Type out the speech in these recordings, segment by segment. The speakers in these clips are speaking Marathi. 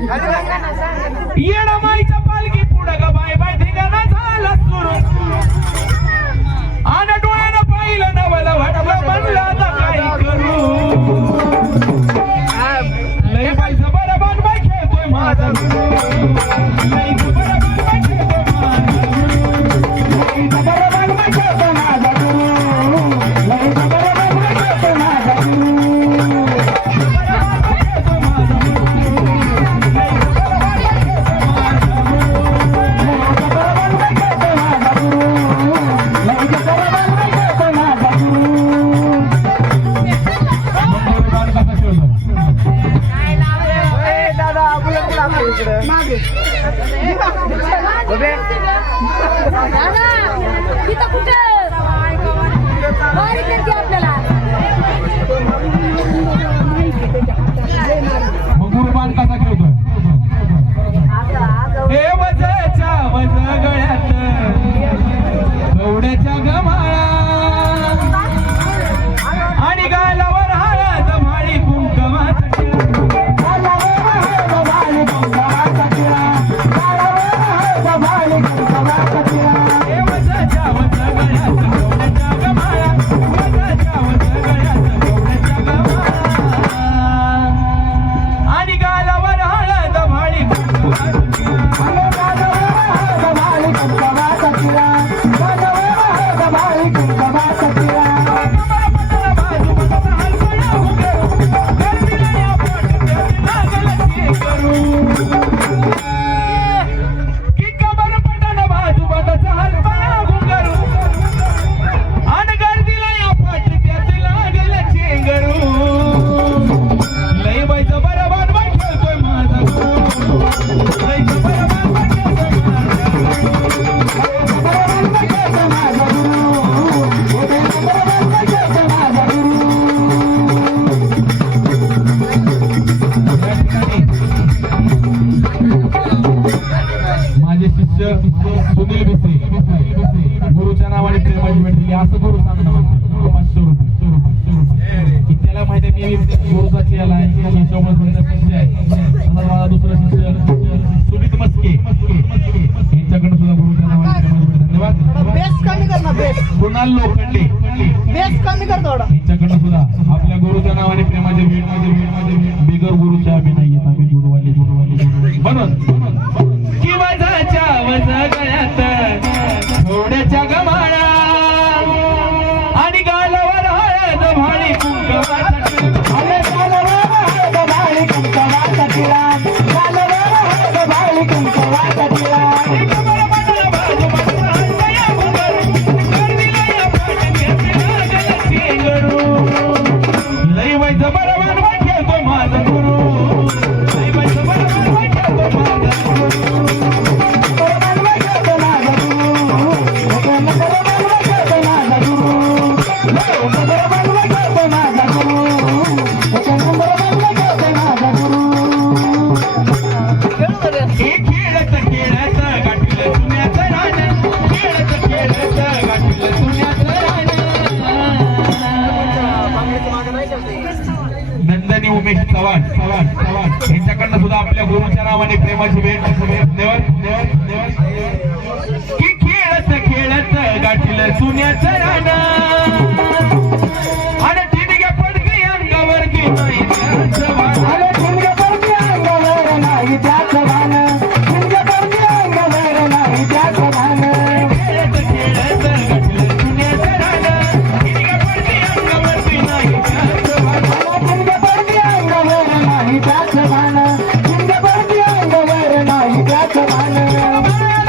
येडा माईच्या पालखी पुढं ग बाय बाय ठिकाणा झाला सुरू आन डोळ्यानं पाहिलं नवल वाटलं म्हणलं आता काय करू लय बाई जबरबान बाई खेळतोय माझा लय जबरबान बाई खेळतोय माझा लय जबरबान बाई खेळतोय माझा लय जबरबान बाई खेळतोय माझा गुरुबान कसा खेळतोय हे वजाच्या वज गळ्यात गवड्याच्या गमाळा आणि गालावर हळद माळी कुंकवाचा सुनील भिसे गुरुच्या नावाने प्रेमाची भेटली असं गुरु सांगणं 500 रुपये त्याला माहिती आहे मी गुरुचा चेला आहे माझा दुसरा शिष्य सुमित मस्के यांच्याकडे सुद्धा गुरुच्या नावाने धन्यवाद बेस कमी कर ना बेस कुणाल लोखंडे बेस कमी कर थोडा यांच्याकडे सुद्धा आपल्या गुरुच्या नावाने प्रेमाचे भेट बिगर गुरुच्या आम्ही नाही येत आम्ही गुरुवाले म्हणून की वजाच्या वज गळ्यात थोड्याच्या गमाळा आणि गालावर हळद भाळी लय वय जबरबान बाई खेळतोय माझा गुरु लय वय जबरबान बाई खेळतोय नंदनी उमेश चव्हाण यांच्याकडनं सुद्धा आपल्या गुरुच्या नावाने प्रेमाची भेट की खेळत खेळत गाठील सुन्याचं रान आणि ठिणग्या पडकी अंगावर की नाही त्याचं भान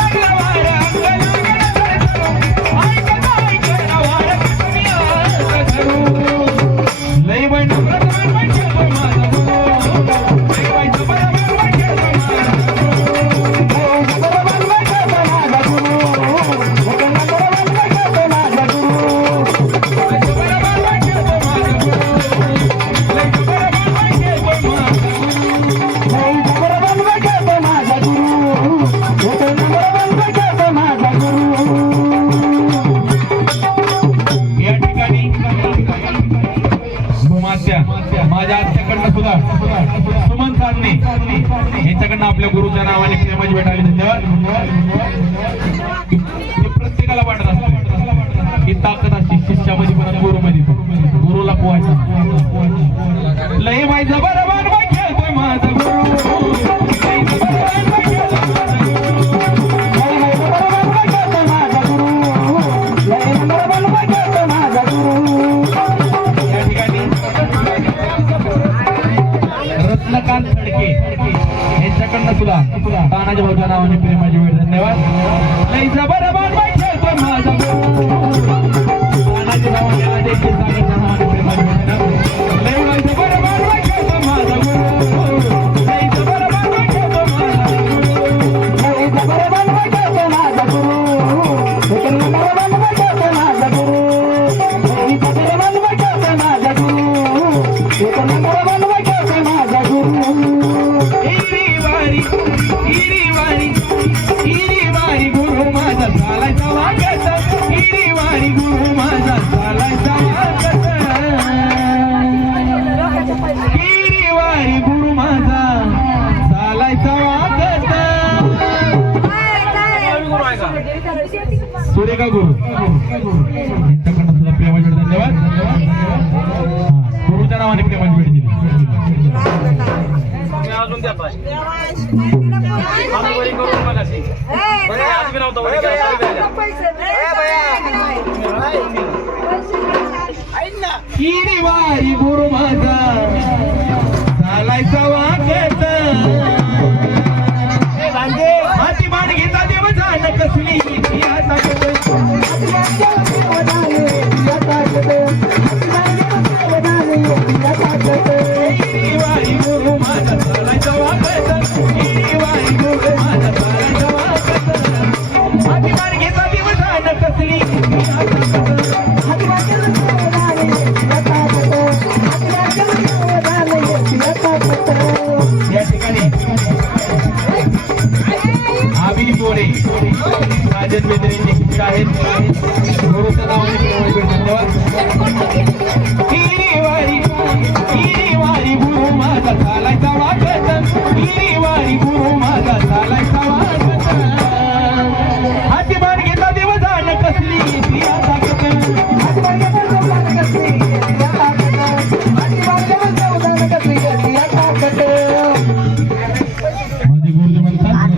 यांच्याकडनं आपल्या गुरुच्या नावाने प्रेमाची भेट आली. धन्यवाद. हे प्रत्येकाला वाटत असते ही ताकद असते शिष्यामध्ये पण गुरुमध्ये पण. गुरुला पोहायचा लय व्हायचा बरोबर खेळतोय माझा गुरु. लय जबरदस्त खेळतोय माझा गुरु. या ठिकाणी रत्नकांत खडके यांच्याकडनं सुद्धा तानाजी भाऊच्या नावाने प्रेमाची भेट. धन्यवाद. लय जबरदस्त खेळतोय माझा गुरु. तानाजी भाऊने आदेशची सागरच्या नावाने प्रेमाची भेट. लय जबरदस्त खेळतोय माझा गुरु. लय जबरदस्त खेळतोय माझा गुरु. लय जबरदस्त खेळतोय माझा गुरु. एक नंबर बंद खेळतोय माझा गुरु. लय जबरदस्त खेळतोय माझा गुरु. एक नंबर बंद खेळतोय माझा गुरु. हिरी वारी गुरु माझा चालायचा वागत. हिरी वारी गुरु माझा चालायचा वागत. हिरी वारी गुरु माझा चालायचा वागत. सुरेखा गुरु यांच्याकडनं सुद्धा प्रेमाची भेट. धन्यवाद. गुरुच्या नावाने प्रेमाची भेट दिली. अजून द्या पाय. आम्ही वरी करून मगाशी. बरं, आज बी नव्हतं वरी केलं. हिरी वारी गुरु माझा चालायचा वागत. हाती मान घेता देव जाण कसली या ताकद. हिरी वारी गुरु माझा चालायचा वागत. हिरी वारी गुरु माझा चालायचा वागत. हाती मान घेता देव जाण कसली या ताकद. या ठिकाणी आबी गोरे राजन बेदरेंचे शिष्य आहेत. गुरुच्या नावाने प्रेमाची भेट. धन्यवाद. हिरी वारी गुरु माझा चालायचा वागत. हिरी वारी गुरु माझा चालायचा वागत. हाती बाण घेता देव जाण कसली प्रिया ताकद. माझे गुरुजी म्हणतात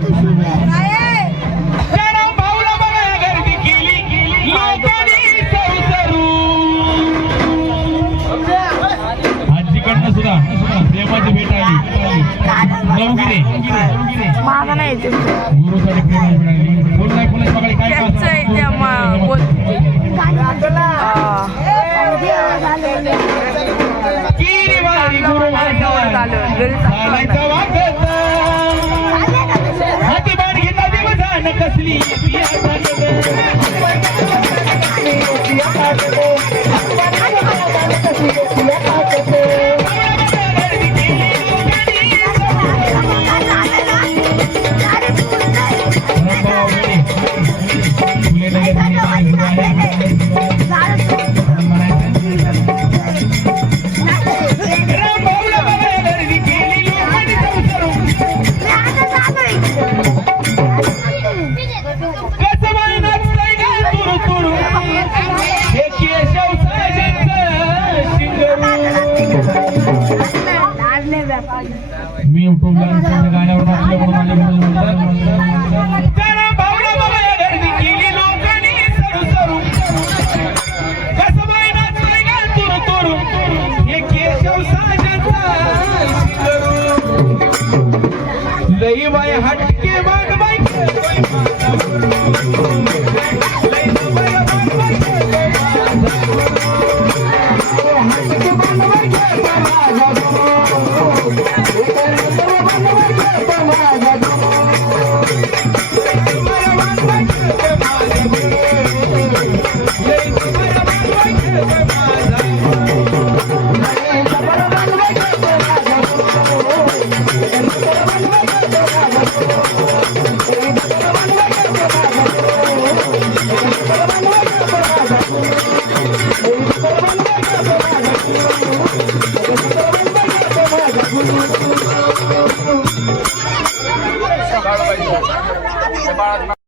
जरा भाऊला बघा गर्दी केली लोकांनी सरू. आजीकडनं सुद्धा प्रेमाची भेट आली. नवगिरे माझा नाही गुरुसाठी प्रेमाची भेट आली. बोललाय कोणाच्या बघायला काय किरी वारी गुरु माझा चालायचा वागत. हाती बाण घेता देव जाण कसली पिया ताकद. मी युट्यूबला गाण्यावर नाचले म्हणून माझ्या म्हणतात जरा भावना बघा गर्दी केली लोकांनी सरू. कसं बाई नाचतंय गा तुरु तुरु. हे केशव साजनचा शिंगरू. लई बाय हटके बाग बाई खेळतोय माझा गुरु. लई बाय बाग बाई खेळतोय माझा गुरु. हटके बाग बाई खेळतोय माझा गुरु. Thank you. त्या बाळाचं नाव